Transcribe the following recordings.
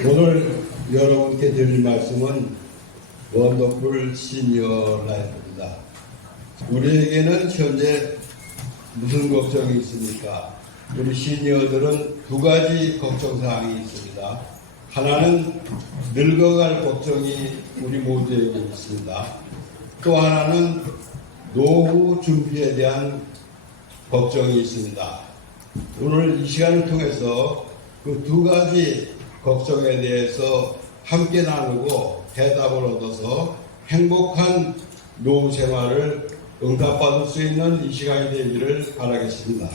오늘 여러분께 드릴 말씀은 원더풀 시니어 라이프입니다. 우리에게는 현재 무슨 걱정이 있습니까? 우리 시니어들은 두 가지 걱정사항이 있습니다. 하나는 늙어갈 걱정이 우리 모두에게 있습니다. 또 하나는 노후 준비에 대한 걱정이 있습니다. 오늘 이 시간을 통해서 그 두 가지 걱정에 대해서 함께 나누고 대답을 얻어서 행복한 노후 생활을 응답받을 수 있는 이 시간이 되기를 바라겠습니다.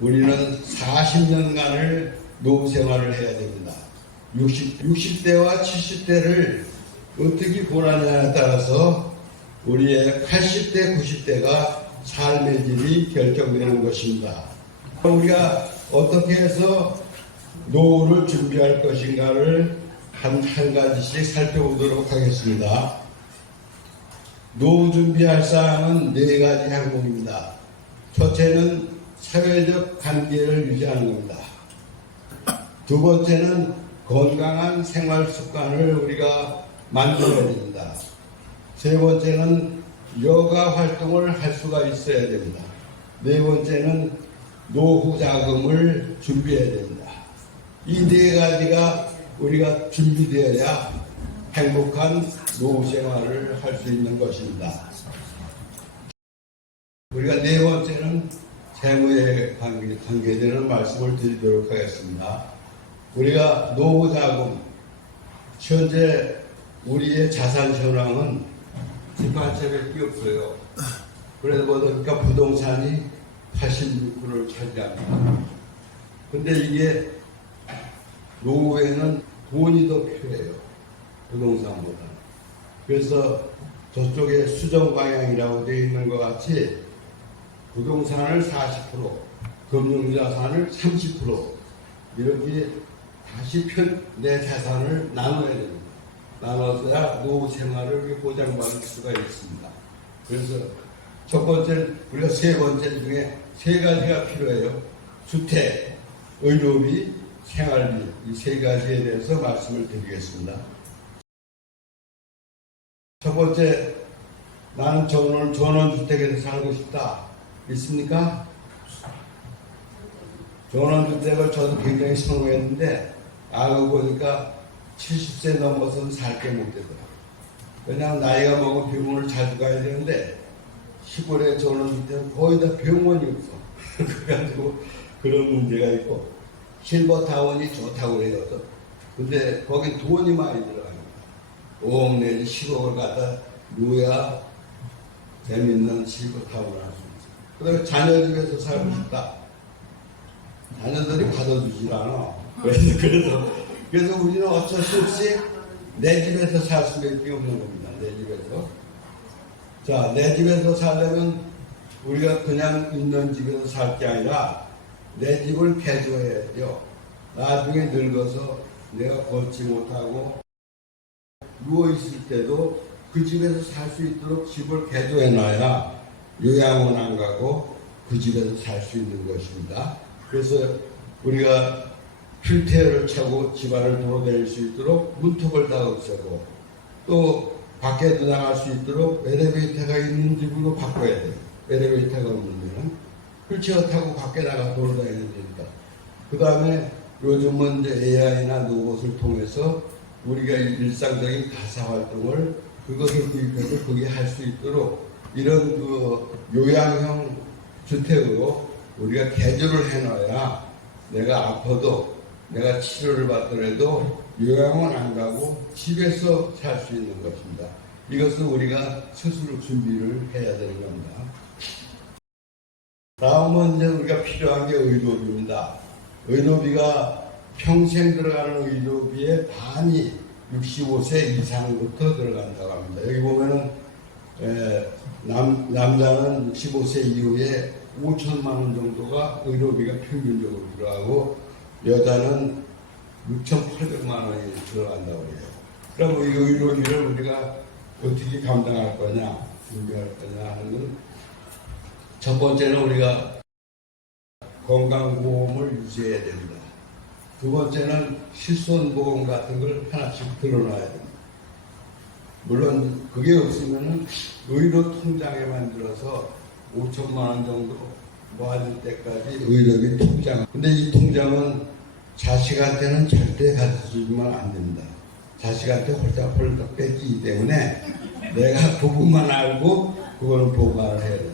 우리는 40년간을 노후 생활을 해야 됩니다. 60대와 70대를 어떻게 보느냐에 따라서 우리의 80대, 90대가 삶의 질이 결정되는 것입니다. 우리가 어떻게 해서 노후를 준비할 것인가를 한 가지씩 살펴보도록 하겠습니다. 노후 준비할 사항은 4가지 항목입니다. 첫째는 사회적 관계를 유지하는 겁니다. 두 번째는 건강한 생활 습관을 우리가 만들어야 됩니다. 세 번째는 여가 활동을 할 수가 있어야 됩니다. 네 번째는 노후 자금을 준비해야 됩니다. 이 4가지가 우리가 준비되어야 행복한 노후 생활을 할 수 있는 것입니다. 우리가 4번째는 세무에 관계되는 말씀을 드리도록 하겠습니다. 우리가 노후 자금, 현재 우리의 자산 현황은 집 한 채밖에 없어요. 그래서 보니까 부동산이 86%를 차지합니다. 근데 이게 노후에는 돈이 더 필요해요. 부동산보다. 그래서 저쪽에 수정 방향이라고 되어 있는 것 같이 부동산을 40%, 금융자산을 30% 이렇게 다시 내 자산을 나눠야 됩니다. 나눠서야 노후 생활을 보장받을 수가 있습니다. 그래서 첫 번째, 우리가 3번째 중에 3가지가 필요해요. 주택, 의료비, 생활비, 이 3가지에 대해서 말씀을 드리겠습니다. 첫 번째, 나는 전원주택에서 살고 싶다. 있습니까? 전원주택을 저도 굉장히 선호했는데 알고 보니까 70세 넘어서는 살게 못 되더라고요. 왜냐하면 나이가 먹은 병원을 자주 가야 되는데 시골에 전원주택은 거의 다 병원이 없어. 그래가지고 그런 문제가 있고 실버타운이 좋다고 그래요. 근데 거기 돈이 많이 들어갑니다. 5억 내지 10억을 갖다 누야 재밌는 실버타운을 할 수 있어요. 그다음에 자녀 집에서 살고 싶다. 자녀들이 받아주질 않아. 그래서 우리는 어쩔 수 없이 내 집에서 살 수밖에 없는 겁니다. 내 집에서. 자, 내 집에서 살려면 우리가 그냥 있는 집에서 살 게 아니라 내 집을 개조해야죠. 나중에 늙어서 내가 걷지 못하고 누워있을 때도 그 집에서 살 수 있도록 집을 개조해놔야 요양원 안 가고 그 집에서 살 수 있는 것입니다. 그래서 우리가 필테어를 차고 집안을 돌아다닐 수 있도록 문턱을 다 없애고 또 밖에도 나갈 수 있도록 엘리베이터가 있는 집으로 바꿔야 돼요. 엘리베이터가 없으면 휠체어 타고 밖에 나가 돌아다녀야 되니까. 그 다음에 요즘은 이제 AI나 로봇을 통해서 우리가 일상적인 가사 활동을 그것을 구입해서 거기에 할 수 있도록 이런 그 요양형 주택으로 우리가 개조를 해놔야 내가 아파도 내가 치료를 받더라도 요양원 안 가고 집에서 살 수 있는 것입니다. 이것은 우리가 스스로 준비를 해야 되는 겁니다. 다음은 이제 우리가 필요한 게 의료비입니다. 의료비가 평생 들어가는 의료비의 반이 65세 이상부터 들어간다고 합니다. 여기 보면은 남자는 65세 이후에 5천만 원 정도가 의료비가 평균적으로 들어가고 여자는 6,800만 원이 들어간다고 해요. 그럼 이 의료비를 우리가 어떻게 감당할 거냐, 준비할 거냐 하는 건 첫 번째는 우리가 건강보험을 유지해야 됩니다. 두 번째는 실손보험 같은 걸 하나씩 들어놔야 됩니다. 물론 그게 없으면 의료 통장에 만들어서 5천만 원 정도 모아질 때까지 의료비 통장. 근데 이 통장은 자식한테는 절대 가르쳐주면 안 됩니다. 자식한테 홀딱 뺏기기 때문에 내가 부분만 알고 그거는 보관을 해야 됩니다.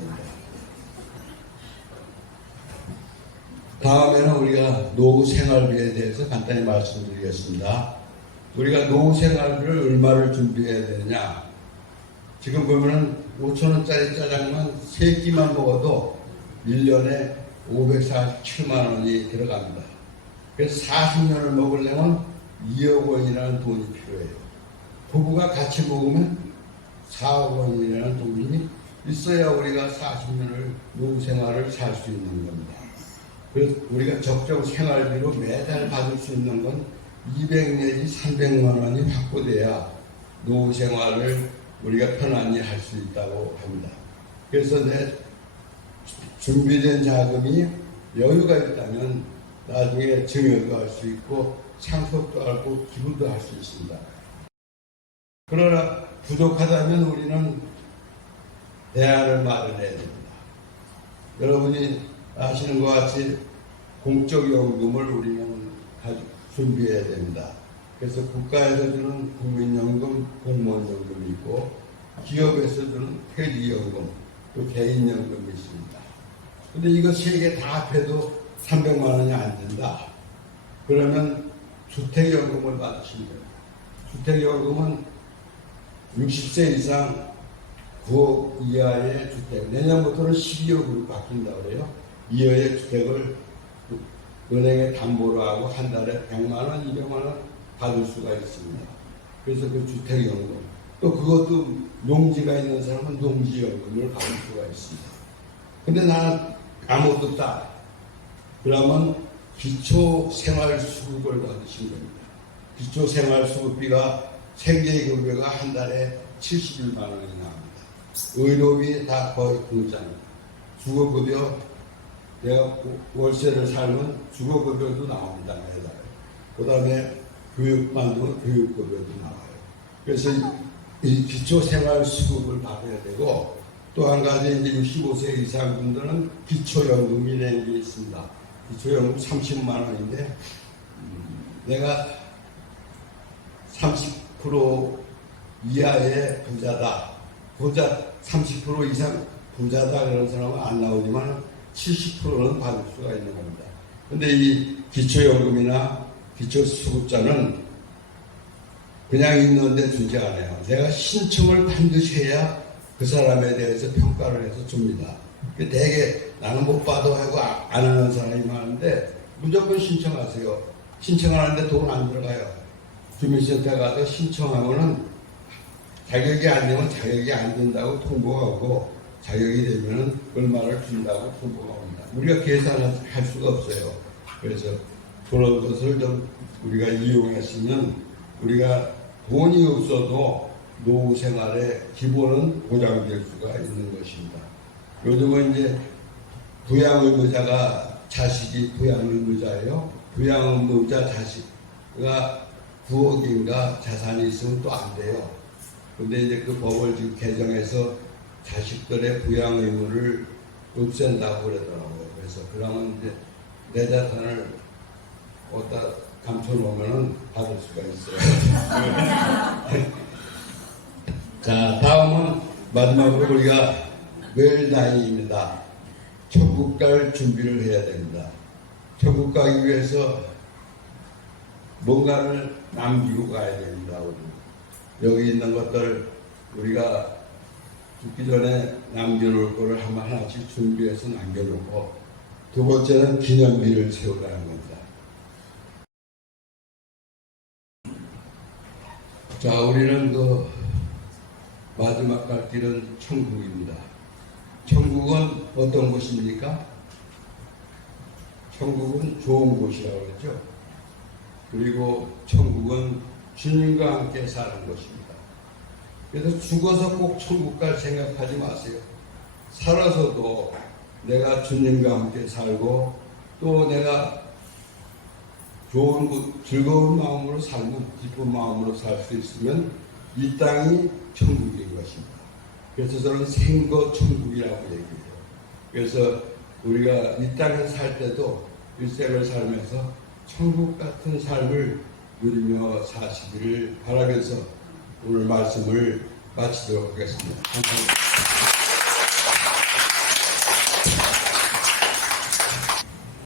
다음에는 우리가 노후 생활비에 대해서 간단히 말씀드리겠습니다. 우리가 노후 생활비를 얼마를 준비해야 되느냐. 지금 보면은 5,000원짜리 짜장면 3끼만 먹어도 1년에 547만 원이 들어갑니다. 그래서 40년을 먹으려면 2억 원이라는 돈이 필요해요. 부부가 같이 먹으면 4억 원이라는 돈이 있어야 우리가 40년을 노후 생활을 살 수 있는 겁니다. 그래서 우리가 적정 생활비로 매달 받을 수 있는 건 200 내지 300만 원이 확보돼야 노후 생활을 우리가 편안히 할 수 있다고 합니다. 그래서 내 준비된 자금이 여유가 있다면 나중에 증여도 할 수 있고 상속도 하고 기부도 할 수 있습니다. 그러나 부족하다면 우리는 대안을 마련해야 됩니다. 여러분이 아시는 것 같이 공적연금을 우리는 준비해야 됩니다. 그래서 국가에서 주는 국민연금, 공무원연금이 있고 기업에서 주는 퇴직연금, 또 개인연금이 있습니다. 근데 이거 세 개 다 합해도 300만 원이 안 된다. 그러면 주택연금을 받으시면 됩니다. 주택연금은 60세 이상 9억 이하의 주택, 내년부터는 12억으로 바뀐다고 그래요. 이하의 주택을 은행에 담보로 하고 한 달에 100만 원, 200만 원 받을 수가 있습니다. 그래서 그 주택연금, 또 그것도 농지가 있는 사람은 농지연금을 받을 수가 있습니다. 근데 나는 아무것도 없다. 그러면 기초생활수급을 받으시면 됩니다. 기초생활수급비가 생계급여가 한 달에 71만 원이 나옵니다. 의료비 다 거의 공짜입니다. 주거급여, 내가 월세를 살면 주거급여도 나옵니다. 매달. 그 다음에 교육받으면 교육급여도 나와요. 그래서 이 기초생활수급을 받아야 되고, 또 한 가지 이제 65세 이상 분들은 기초연금이라는 게 있습니다. 기초연금 30만 원인데, 내가 30% 이하의 부자다. 부자 30% 이상 부자다 그런 사람은 안 나오지만 70%는 받을 수가 있는 겁니다. 근데 이 기초연금이나 기초수급자는 그냥 있는데 주지 않아요. 내가 신청을 반드시 해야 그 사람에 대해서 평가를 해서 줍니다. 되게 나는 못 받아 하고 안 하는 사람이 많은데 무조건 신청하세요. 신청하는데 돈 안 들어가요. 주민센터 가서 신청하면은 자격이 안 되면 자격이 안 된다고 통보가 오고 자격이 되면은 얼마를 준다고 통보가 옵니다. 우리가 계산할 수가 없어요. 그래서 그런 것을 좀 우리가 이용했으면 우리가 돈이 없어도 노후 생활의 기본은 보장될 수가 있는 것입니다. 요즘은 이제 부양의무자가 자식이 부양의무자예요. 부양의무자 자식가 9억인가 자산이 있으면 또 안 돼요. 근데 이제 그 법을 지금 개정해서 자식들의 부양 의무를 없앤다고 그러더라고요. 그래서 그러면 이제 내 자산을 어디다 감춰놓으면 받을 수가 있어요. 자, 다음은 마지막으로 우리가 웰다잉입니다. 천국 갈 준비를 해야 됩니다. 천국 가기 위해서 뭔가를 남기고 가야 됩니다. 여기 있는 것들 우리가 죽기 전에 남겨놓을 거를 하나씩 준비해서 남겨놓고, 두 번째는 기념비를 세우라는 겁니다. 자, 우리는 그 마지막 갈 길은 천국입니다. 천국은 어떤 곳입니까? 천국은 좋은 곳이라고 그랬죠. 그리고 천국은 주님과 함께 사는 것입니다. 그래서 죽어서 꼭 천국 갈 생각하지 마세요. 살아서도 내가 주님과 함께 살고, 또 내가 즐거운 마음으로 살고 기쁜 마음으로 살 수 있으면 이 땅이 천국인 것입니다. 그래서 저는 생거 천국이라고 얘기해요. 그래서 우리가 이 땅에 살 때도 일생을 살면서 천국 같은 삶을 누리며 사시기를 바라면서 오늘 말씀을 마치도록 하겠습니다. 감사합니다.